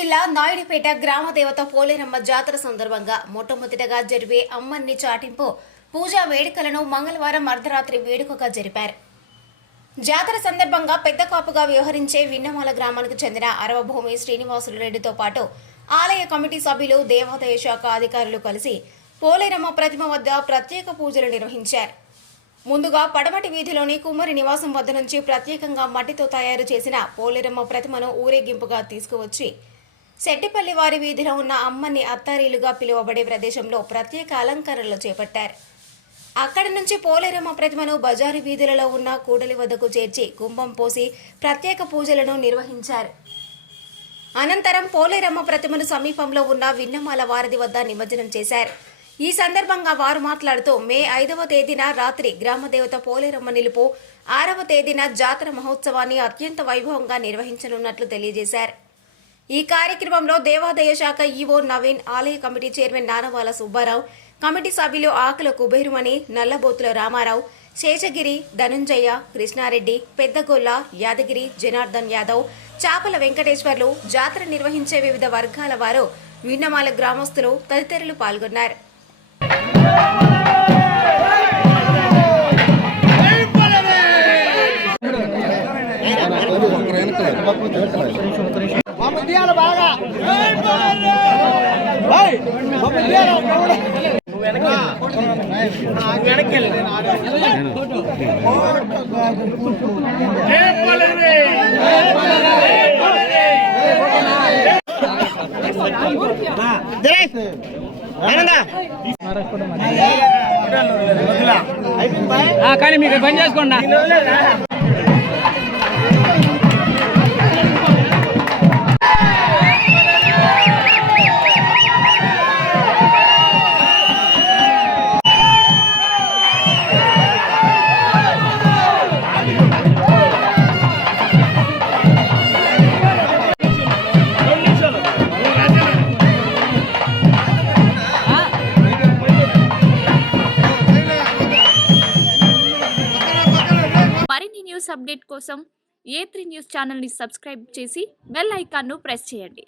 జిల్లా నాయుడుపేట గ్రామ దేవత పోలేరమ్మ జాతర సందర్భంగా మొట్టమొదటిగా జరిపే అమ్మన్ని చాటింపు పూజా వేడుకలను మంగళవారం అర్ధరాత్రి వేడుకగా జరిపారు. జాతర సందర్భంగా పెద్ద కాపుగా వ్యవహరించే విన్నమాల గ్రామానికి చెందిన అరవభూమి శ్రీనివాసులు రెడ్డితో పాటు ఆలయ కమిటీ సభ్యులు, దేవాదాయ శాఖ అధికారులు కలిసి పోలేరమ్మ ప్రతిమ వద్ద ప్రత్యేక పూజలు నిర్వహించారు. ముందుగా పడమటి వీధిలోని కుమ్మరి నివాసం వద్ద నుంచి ప్రత్యేకంగా మట్టితో తయారు చేసిన పోలేరమ్మ ప్రతిమను ఊరేగింపుగా తీసుకువచ్చి శెట్టిపల్లి వారి వీధిలో ఉన్న అమ్మని అత్తారీలుగా పిలువబడే ప్రదేశంలో ప్రత్యేక అలంకరణలు చేపట్టారు. అక్కడి నుంచి పోలేరమ్మ ప్రతిమను బజారు వీధులలో ఉన్న కూడలి వద్దకు చేర్చి కుంభం పోసి ప్రత్యేక పూజలను నిర్వహించారు. అనంతరం పోలేరమ్మ ప్రతిమను సమీపంలో ఉన్న విన్నమాల వారధి వద్ద నిమజ్జనం చేశారు. ఈ సందర్భంగా వారు మాట్లాడుతూ మే 5వ తేదీన రాత్రి గ్రామదేవత పోలేరమ్మ నిలుపు, 6వ తేదీన జాతర మహోత్సవాన్ని అత్యంత వైభవంగా నిర్వహించనున్నట్లు తెలియజేశారు. ఈ కార్యక్రమంలో దేవాదాయ శాఖ ఈవో నవీన్, ఆలయ కమిటీ చైర్మన్ నానవాల సుబ్బారావు, కమిటీ సభ్యులు ఆకుల కుబేరుమణి, నల్లబోతుల రామారావు, శేషగిరి, ధనుంజయ, కృష్ణారెడ్డి, పెద్దగొల్ల, యాదగిరి, జనార్దన్ యాదవ్, చాపల వెంకటేశ్వర్లు, జాతర నిర్వహించే వివిధ వర్గాల వారు, విన్నమాల గ్రామస్తులు తదితరులు పాల్గొన్నారు. కానీ మీకు పని చేసుకోండి. మరిన్ని న్యూస్ అప్డేట్ కోసం A3 న్యూస్ ఛానల్ని సబ్స్క్రైబ్ చేసి బెల్ ఐకాన్ను ప్రెస్ చేయండి.